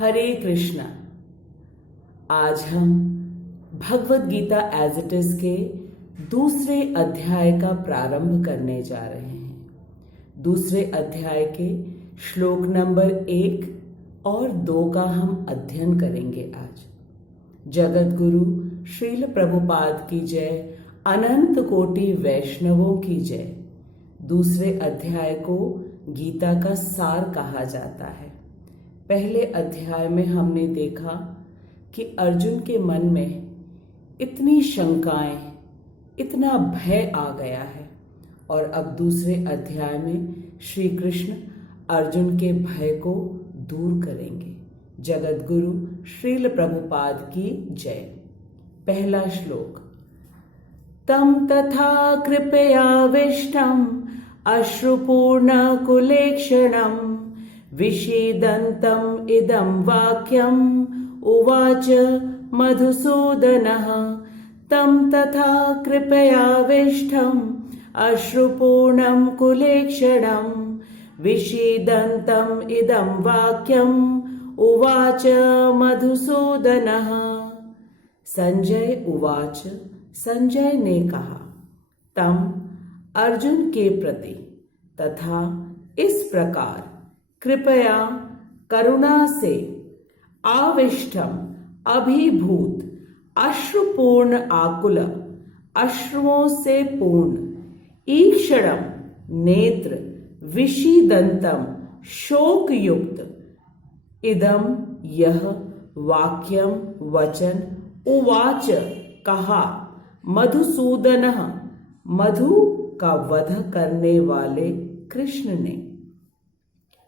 हरे कृष्णा। आज हम Bhagavad Gita as it is के दूसरे अध्याय का प्रारंभ करने जा रहे हैं। दूसरे अध्याय के श्लोक नंबर 1 और 2 का हम अध्ययन करेंगे आज। जगत गुरु श्रील प्रभुपाद की जय, अनंत कोटि वैष्णवों की जय। दूसरे अध्याय को गीता का सार कहा जाता है। पहले अध्याय में हमने देखा कि अर्जुन के मन में इतनी शंकाएं, इतना भय आ गया है, और अब दूसरे अध्याय में श्री कृष्ण अर्जुन के भय को दूर करेंगे। जगत गुरु श्रील प्रभुपाद की जय। पहला श्लोक। तम तथा कृपयाविष्टम् अश्रुपूर्ण कुलेक्षणम् विषीदन्तम् इदं वाक्यम् उवाच मधुसूदनः। तं तथा कृपयाविष्टम् अश्रुपूर्णं कुलेक्षणम् विषीदन्तम् इदं वाक्यम् उवाच मधुसूदनः। संजय उवाच। संजय ने कहा, तम अर्जुन के प्रति तथा इस प्रकार कृपया करुणा से आविष्टम अभिभूत अश्रुपूर्ण आकुल अश्रुओं से पूर्ण ईक्षणम नेत्र विषीदंतम शोक युक्त इदम यह वाक्यम वचन उवाच कहा मधुसूदनः मधु का वध करने वाले कृष्ण ने।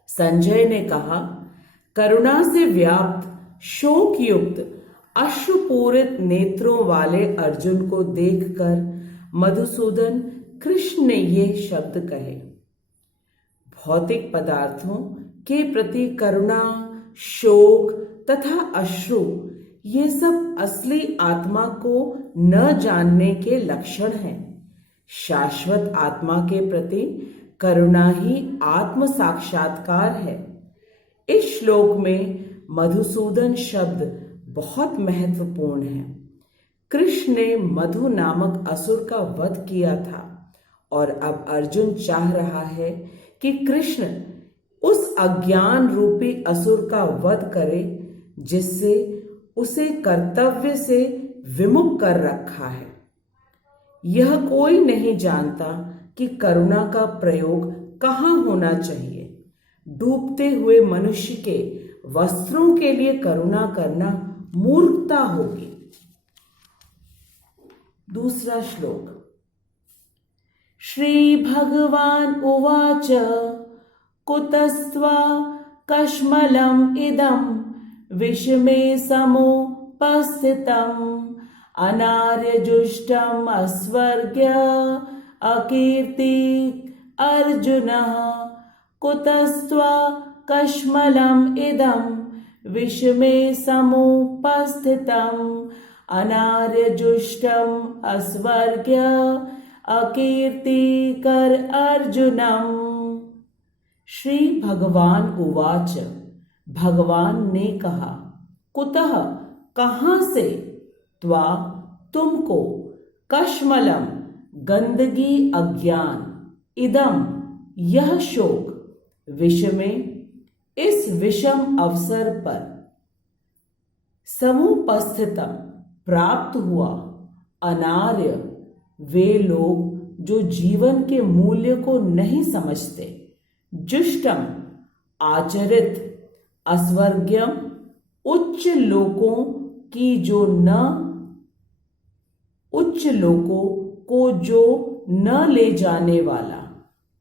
संजय ने कहा, करुणा से व्याप्त शोक युक्त अश्रुपूरित नेत्रों वाले अर्जुन को देखकर मधुसूदन कृष्ण ने ये शब्द कहे। भौतिक पदार्थों के प्रति करुणा, शोक तथा अश्रु ये सब असली आत्मा को न जानने के लक्षण हैं। शाश्वत आत्मा के प्रति करुणा ही आत्म साक्षात्कार है। इस श्लोक में मधुसूदन शब्द बहुत महत्वपूर्ण है। कृष्ण ने मधु नामक असुर का वध किया था और अब अर्जुन चाह रहा है कि कृष्ण उस अज्ञान रूपी असुर का वध करे जिससे उसे कर्तव्य से विमुख कर रखा है। यह कोई नहीं जानता कि करुणा का प्रयोग कहाँ होना चाहिए। डूबते हुए मनुष्य के वस्त्रों के लिए करुणा करना मूर्खता होगी। दूसरा श्लोक। श्री भगवान उवाच कुतस्त्वा कश्मलम् इदं विषमे समुपस्थितम् अनार्यजुष्टम् अस्वर्ग्य अकीर्ति अर्जुनः। कुतस्त्वा कश्मलम् इदं विषमे समुपस्थितम् अनार्यजुष्टम् अस्वर्ग्य अकीर्तिकर अर्जुनम्। श्री भगवान उवाच। भगवान ने कहा, कुतः कहाँ से, त्वा तुमको, कश्मलम गंदगी अज्ञान, इदम यह शोक, विषमे इस विषम अवसर पर, समुपस्थितम प्राप्त हुआ, अनार्य वे लोग जो जीवन के मूल्य को नहीं समझते, जुष्टम आचरित, अस्वर्ग्यम उच्च लोकों की जो न उच्च लोकों को जो न ले जाने वाला,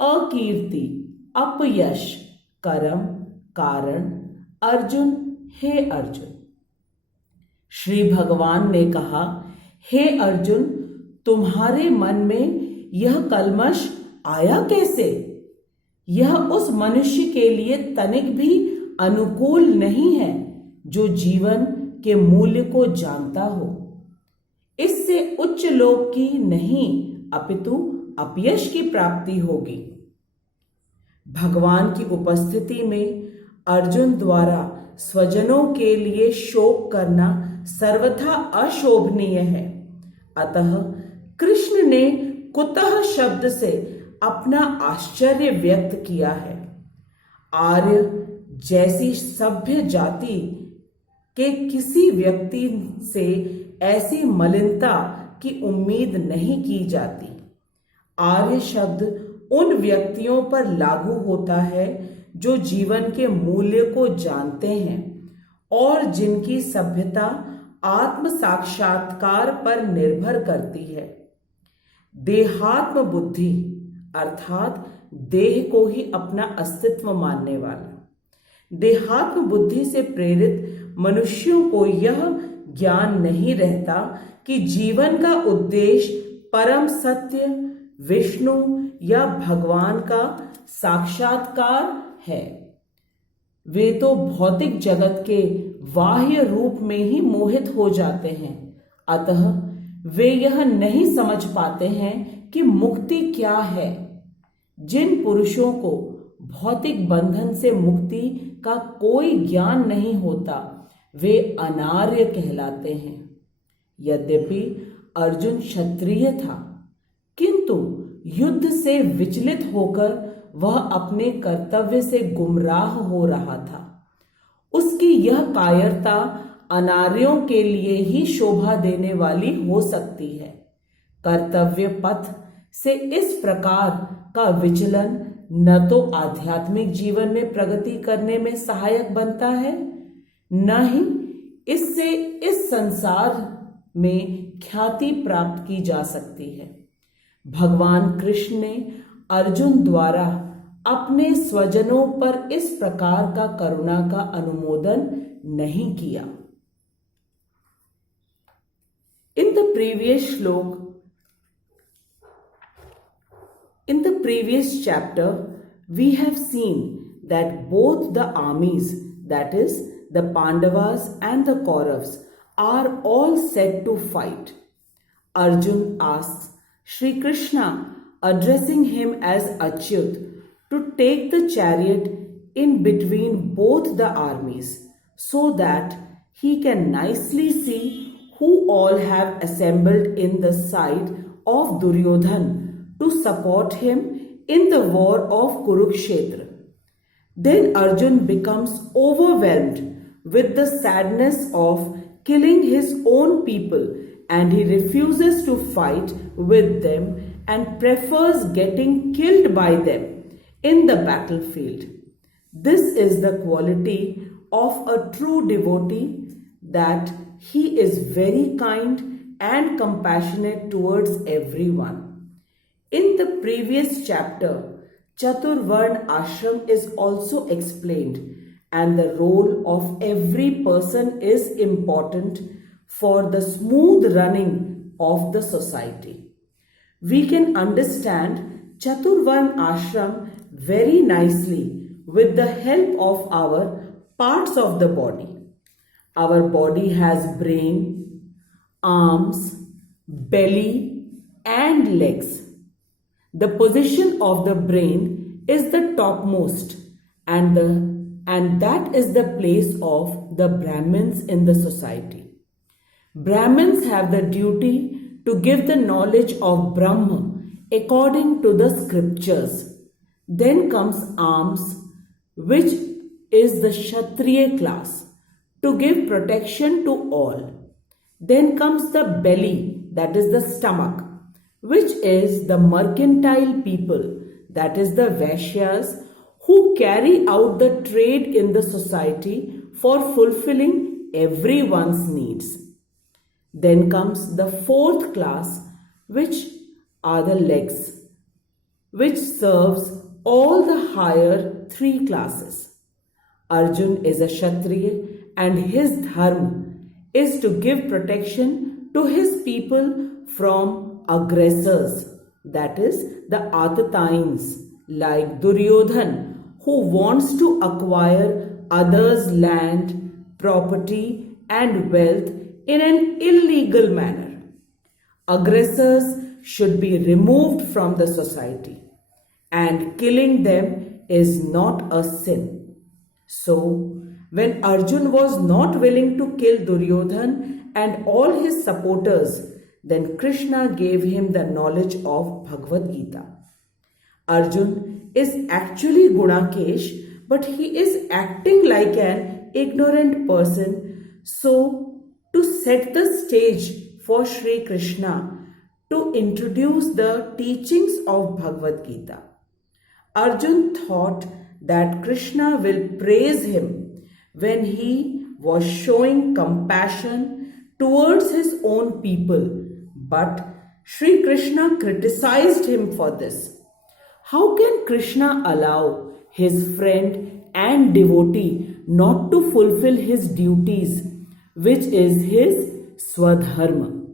अकीर्ति अपयश कर्म कारण अर्जुन हे अर्जुन। श्री भगवान ने कहा, हे अर्जुन तुम्हारे मन में यह कल्मश आया कैसे? यह उस मनुष्य के लिए तनिक भी अनुकूल नहीं है जो जीवन के मूल्य को जानता हो। इससे उच्च लोक की नहीं अपितु अपयश की प्राप्ति होगी। भगवान की उपस्थिति में अर्जुन द्वारा स्वजनों के लिए शोक करना सर्वथा अशोभनीय है। अतः कृष्ण ने कुतः शब्द से अपना आश्चर्य व्यक्त किया है। आर्य जैसी सभ्य जाति के किसी व्यक्ति से ऐसी मलिनता की उम्मीद नहीं की जाती। आर्य शब्द उन व्यक्तियों पर लागू होता है जो जीवन के मूल्य को जानते हैं और जिनकी सभ्यता आत्म साक्षात्कार पर निर्भर करती है। देहात्म बुद्धि अर्थात देह को ही अपना अस्तित्व मानने वाला, देहात्म बुद्धि से प्रेरित मनुष्यों को यह ज्ञान नहीं रहता कि जीवन का उद्देश्य परम सत्य, विष्णु या भगवान का साक्षात्कार है। वे तो भौतिक जगत के बाह्य रूप में ही मोहित हो जाते हैं। अतः वे यह नहीं समझ पाते हैं कि मुक्ति क्या है। जिन पुरुषों को भौतिक बंधन से मुक्ति का कोई ज्ञान नहीं होता, वे अनार्य कहलाते हैं। यद्यपि अर्जुन क्षत्रिय था, किंतु युद्ध से विचलित होकर वह अपने कर्तव्य से गुमराह हो रहा था। उसकी यह कायरता अनार्यों के लिए ही शोभा देने वाली हो सकती है। कर्तव्य पथ से इस प्रकार का विचलन न तो आध्यात्मिक जीवन में प्रगति करने में सहायक बनता है, न ही इससे इस संसार में ख्याति प्राप्त की जा सकती है। भगवान कृष्ण ने अर्जुन द्वारा अपने स्वजनों पर इस प्रकार का करुणा का अनुमोदन नहीं किया। In the previous chapter, we have seen that both the armies, that is, the Pandavas and the Kauravas, are all set to fight. Arjun asks Sri Krishna, addressing him as Achyut, to take the chariot in between both the armies so that he can nicely see who all have assembled in the side of Duryodhan to support him in the war of Kurukshetra. Then Arjun becomes overwhelmed with the sadness of killing his own people, and he refuses to fight with them and prefers getting killed by them in the battlefield. This is the quality of a true devotee, that he is very kind and compassionate towards everyone. In the previous chapter, Chaturvarna Ashram is also explained, and the role of every person is important for the smooth running of the society. We can understand Chaturvarna Ashram very nicely with the help of our parts of the body. Our body has brain, arms, belly, and legs. The position of the brain is the topmost, and that is the place of the Brahmins in the society. Brahmins have the duty to give the knowledge of Brahma according to the scriptures. Then comes arms, which is the Kshatriya class, to give protection to all. Then comes the belly, that is the stomach, which is the mercantile people, that is the Vaishyas, who carry out the trade in the society for fulfilling everyone's needs. Then comes the fourth class, which are the legs, which serves all the higher three classes. Arjun is a Kshatriya, and his dharma is to give protection to his people from aggressors, that is the Atatayins, like Duryodhan, who wants to acquire others' land, property and wealth in an illegal manner. Aggressors should be removed from the society, and killing them is not a sin. So, When Arjun was not willing to kill Duryodhan and all his supporters, then Krishna gave him the knowledge of Bhagavad Gita. Arjun is actually Gunakesh, but he is acting like an ignorant person. So, to set the stage for Sri Krishna to introduce the teachings of Bhagavad Gita, Arjun thought that Krishna will praise him when he was showing compassion towards his own people, but Sri Krishna criticized him for this. How can Krishna allow his friend and devotee not to fulfill his duties, which is his Swadharma?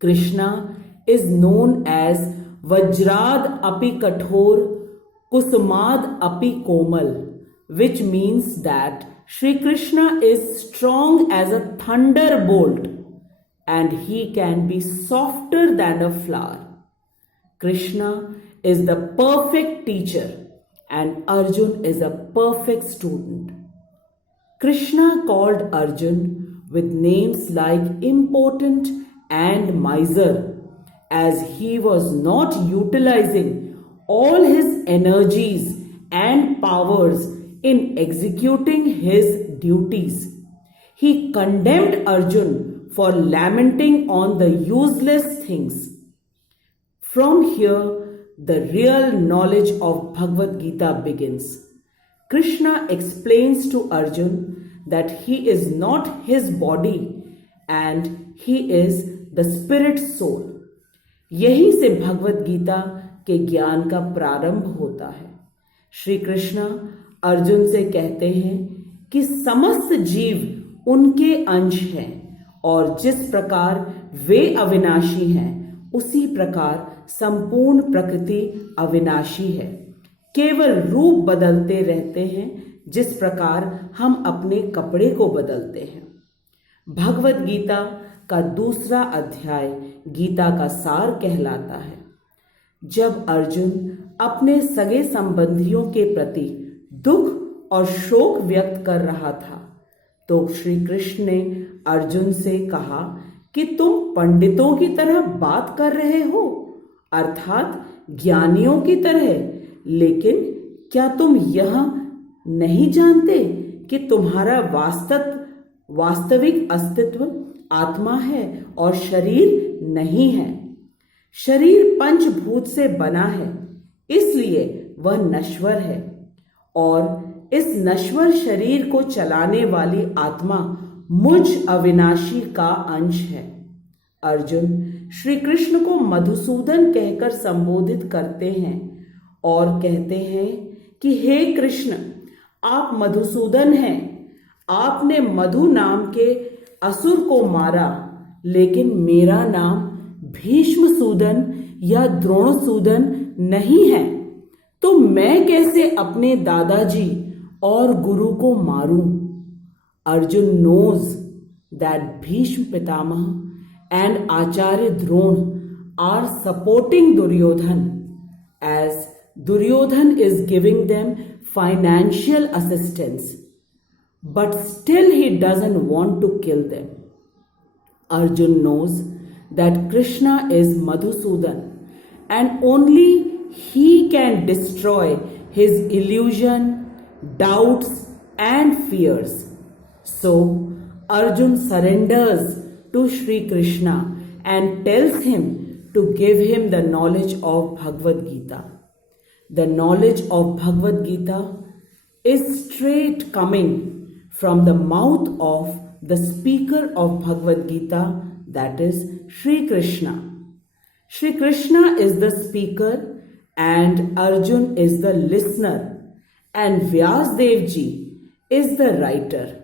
Krishna is known as Vajrad api kathor, Kusumad api komal, which means that Sri Krishna is strong as a thunderbolt and he can be softer than a flower. Krishna is the perfect teacher and Arjun is a perfect student. Krishna called Arjun with names like important and miser, as he was not utilizing all his energies and powers in executing his duties. He condemned Arjun for lamenting on the useless things. From here, the real knowledge of Bhagavad Gita begins. Krishna explains to Arjun that he is not his body and he is the spirit soul. यही से भगवत गीता के ज्ञान का प्रारंभ होता है। श्री कृष्ण अर्जुन से कहते हैं कि समस्त जीव उनके अंश हैं और जिस प्रकार वे अविनाशी हैं उसी प्रकार संपूर्ण प्रकृति अविनाशी है। केवल रूप बदलते रहते हैं जिस प्रकार हम अपने कपड़े को बदलते हैं। भगवत गीता का दूसरा अध्याय गीता का सार कहलाता है। जब अर्जुन अपने सगे संबंधियों के प्रति दुख और शोक व्यक्त कर रहा था तो श्री कृष्ण ने अर्जुन से कहा कि तुम पंडितों की तरह बात कर रहे हो, अर्थात ज्ञानियों की तरह, लेकिन क्या तुम यह नहीं जानते कि तुम्हारा वास्तविक अस्तित्व आत्मा है और शरीर नहीं है। शरीर पंचभूत से बना है, इसलिए वह नश्वर है और इस नश्वर शरीर को चलाने वाली आत्मा मुझ अविनाशी का अंश है। अर्जुन श्री कृष्ण को मधुसूदन कहकर संबोधित करते हैं और कहते हैं कि हे कृष्ण, आप मधुसूदन हैं। आपने मधु नाम के असुर को मारा, लेकिन मेरा नाम भीष्मसूदन या द्रोणसूदन नहीं है, तो मैं कैसे अपने दादाजी और गुरु को मारूं? Arjun knows that Bhishma Pitamaha and Acharya Drona are supporting Duryodhan, as Duryodhan is giving them financial assistance, but still he doesn't want to kill them. Arjun knows that Krishna is Madhusudan and only he can destroy his illusion, doubts and fears. So Arjun surrenders to Sri Krishna and tells him to give him the knowledge of Bhagavad Gita. The knowledge of Bhagavad Gita is straight coming from the mouth of the speaker of Bhagavad Gita, that is Sri Krishna. Sri Krishna is the speaker and Arjun is the listener, and Vyasdev ji is the writer.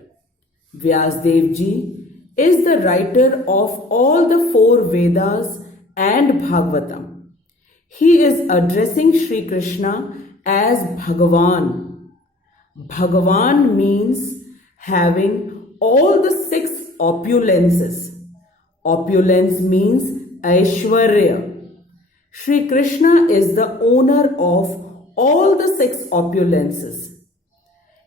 Vyasdev ji is the writer of all the 4 Vedas and Bhagavatam. He is addressing Sri Krishna as Bhagavan. Bhagavan means having all the 6 opulences. Opulence means Aishwarya. Sri Krishna is the owner of all the 6 opulences.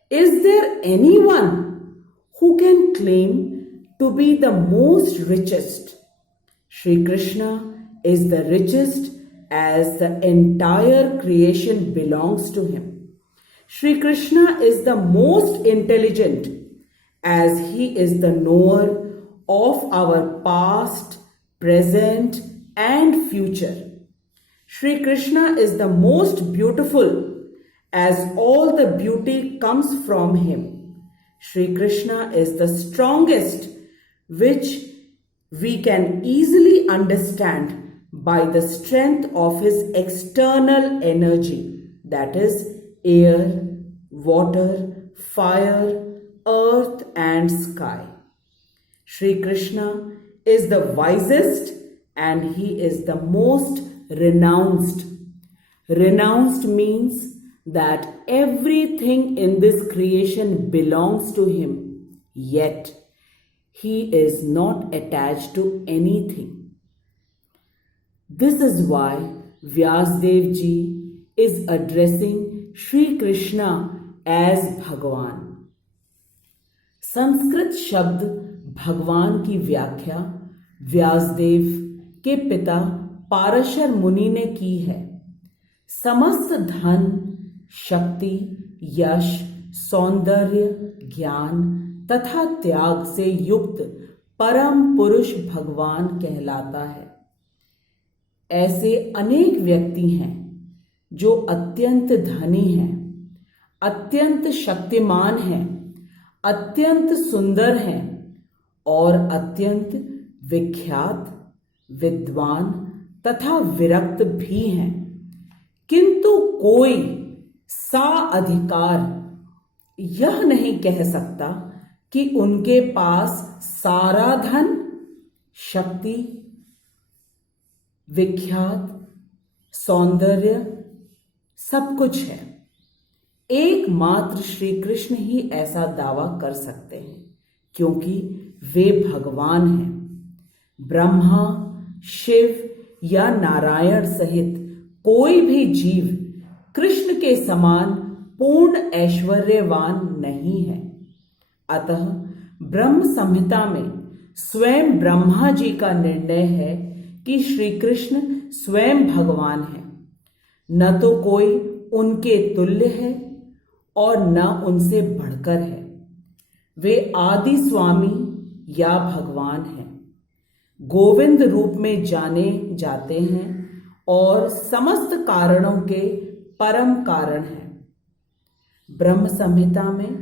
Is there anyone who can claim to be the most richest? Sri Krishna is the richest as the entire creation belongs to him. Sri Krishna is the most intelligent as he is the knower of our past, present, and future. Sri Krishna is the most beautiful as all the beauty comes from him. Sri Krishna is the strongest, which we can easily understand by the strength of his external energy, that is, air, water, fire, earth, and sky. Sri Krishna is the wisest and he is the most renounced. Renounced means that everything in this creation belongs to him, yet he is not attached to anything. This is why Vyasdev ji is addressing Sri Krishna as Bhagwan. Sanskrit शब्द भगवान की व्याख्या व्यासदेव के पिता पारशर मुनि ने की है। समस्त धन, शक्ति, यश, सौंदर्य, ज्ञान तथा त्याग से युक्त परम पुरुष भगवान कहलाता है। ऐसे अनेक व्यक्ति हैं जो अत्यंत धनी हैं, अत्यंत शक्तिमान हैं, अत्यंत सुंदर हैं और अत्यंत विख्यात, विद्वान तथा विरक्त भी हैं, किंतु कोई साअधिकार यह नहीं कह सकता कि उनके पास सारा धन, शक्ति, विख्यात, सौंदर्य सब कुछ है। एकमात्र श्री कृष्ण ही ऐसा दावा कर सकते हैं, क्योंकि वे भगवान हैं। ब्रह्मा, शिव या नारायण सहित कोई भी जीव कृष्ण के समान पूर्ण ऐश्वर्यवान नहीं है। अतः ब्रह्म संहिता में स्वयं ब्रह्मा जी का निर्णय है कि श्री कृष्ण स्वयं भगवान है, न तो कोई उनके तुल्य है और न उनसे बढ़कर है। वे आदि स्वामी या भगवान हैं, गोविंद रूप में जाने जाते हैं और समस्त कारणों के परम कारण हैं। ब्रह्म संहिता में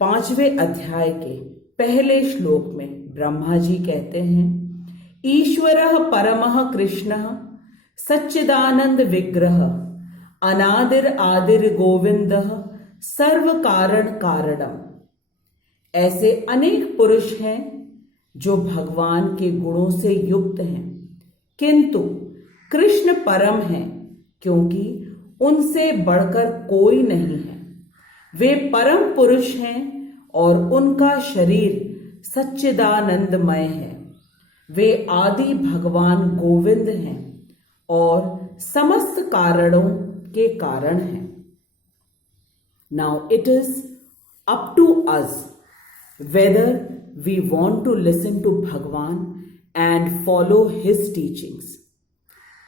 5वें अध्याय के पहले श्लोक में ब्रह्मा जी कहते हैं, ईश्वरः परमः कृष्णः सच्चिदानंद विग्रह अनादिर आदिर गोविंदः सर्व कारण कारणम। ऐसे अनेक पुरुष हैं जो भगवान के गुणों से युक्त हैं, किंतु कृष्ण परम हैं क्योंकि उनसे बढ़कर कोई नहीं है। वे परम पुरुष हैं और उनका शरीर सच्चिदानंदमय है। वे आदि भगवान गोविंद हैं और समस्त कारणों के कारण हैं। Now it is up to us whether we want to listen to Bhagwan and follow his teachings.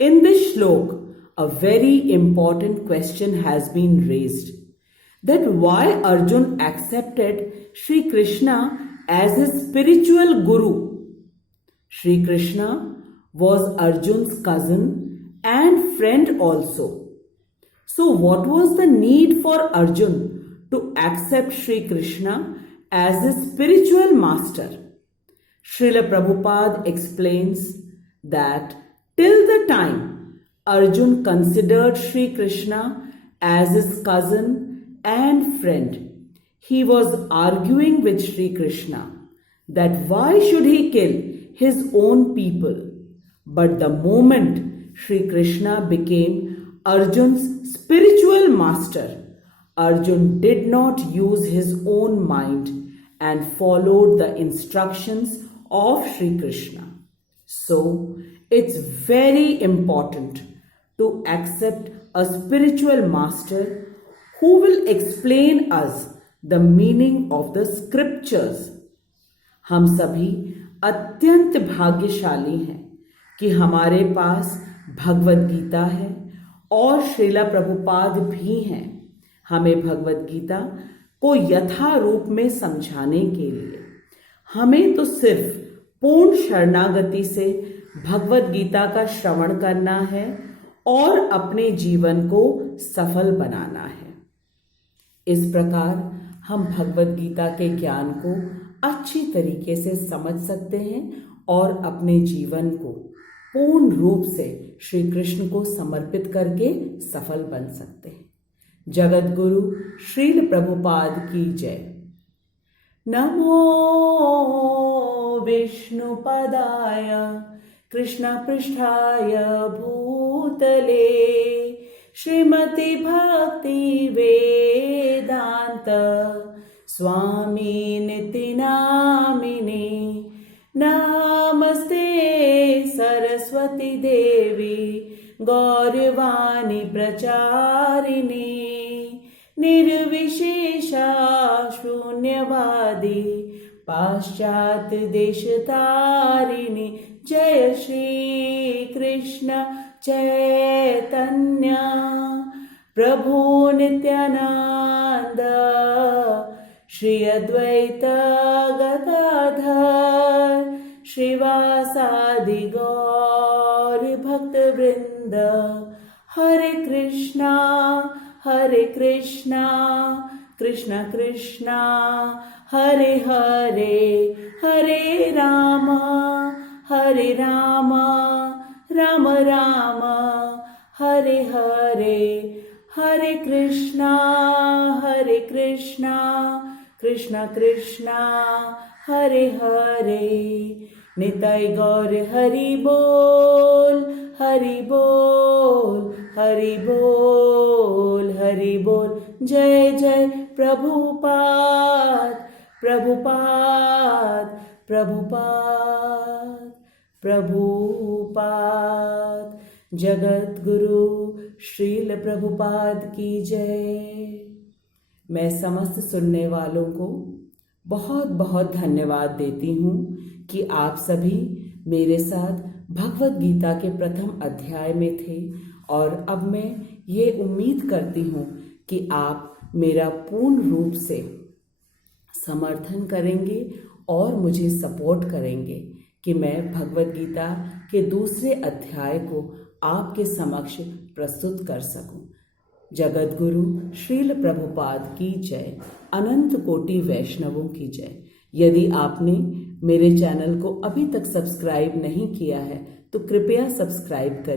In this shlok, a very important question has been raised, that why Arjun accepted Sri Krishna as his spiritual guru. Sri Krishna was Arjun's cousin and friend also. So what was the need for Arjun to accept Sri Krishna as his spiritual master? Srila Prabhupada explains that till the time Arjun considered Sri Krishna as his cousin and friend, he was arguing with Sri Krishna that why should he kill his own people. But the moment Sri Krishna became Arjun's spiritual master, Arjun did not use his own mind and followed the instructions of Sri Krishna. So, it's very important to accept a spiritual master who will explain us the meaning of the scriptures. हम सभी अत्यंत भाग्यशाली हैं कि हमारे पास भगवत गीता है और श्रीला प्रभुपाद भी हैं हमें भगवत गीता को यथारूप में समझाने के लिए। हमें तो सिर्फ पूर्ण शरणागति से भगवत गीता का श्रवण करना है और अपने जीवन को सफल बनाना है। इस प्रकार हम भगवत गीता के ज्ञान को अच्छी तरीके से समझ सकते हैं और अपने जीवन को पूर्ण रूप से श्री कृष्ण को समर्पित करके सफल बन सकते हैं। जगत गुरु श्रील प्रभुपाद की जय। नमो विष्णुपदाय कृष्णपृष्ठाय भूतले श्रीमति भक्ति वेदांत स्वामी निति नामिने नमस्ते सरस्वती देवी गौरवाणी प्रचारिणे निर्विशेषा शून्यवादी पाश्चात देशतारिणी जय श्री कृष्ण चैतन्य प्रभु नित्यानंद श्री अद्वैत गदाधर श्रीवासादि गौर भक्त वृंद। हरे कृष्णा कृष्ण कृष्णा हरे हरे, हरे राम राम राम हरे हरे, हरे कृष्णा कृष्ण कृष्णा हरे हरे। निताई गौर हरि बोल, हरि बोल, हरि बोल, हरि बोल। जय जय प्रभुपाद, प्रभुपाद, प्रभुपाद, प्रभुपाद। जगत गुरु श्रील प्रभुपाद की जय। मैं समस्त सुनने वालों को बहुत बहुत धन्यवाद देती हूँ कि आप सभी मेरे साथ भगवत गीता के प्रथम अध्याय में थे और अब मैं ये उम्मीद करती हूँ कि आप मेरा पूर्ण रूप से समर्थन करेंगे और मुझे सपोर्ट करेंगे कि मैं भगवत गीता के दूसरे अध्याय को आपके समक्ष प्रस्तुत कर सकूं। जगत गुरु श्रील प्रभुपाद की जय। अनंत कोटि वैष्णवों की जय। यदि आपने मेरे चैनल को अभी तक सब्सक्राइब नहीं किया है तो कृपया सब्सक्राइब करिए।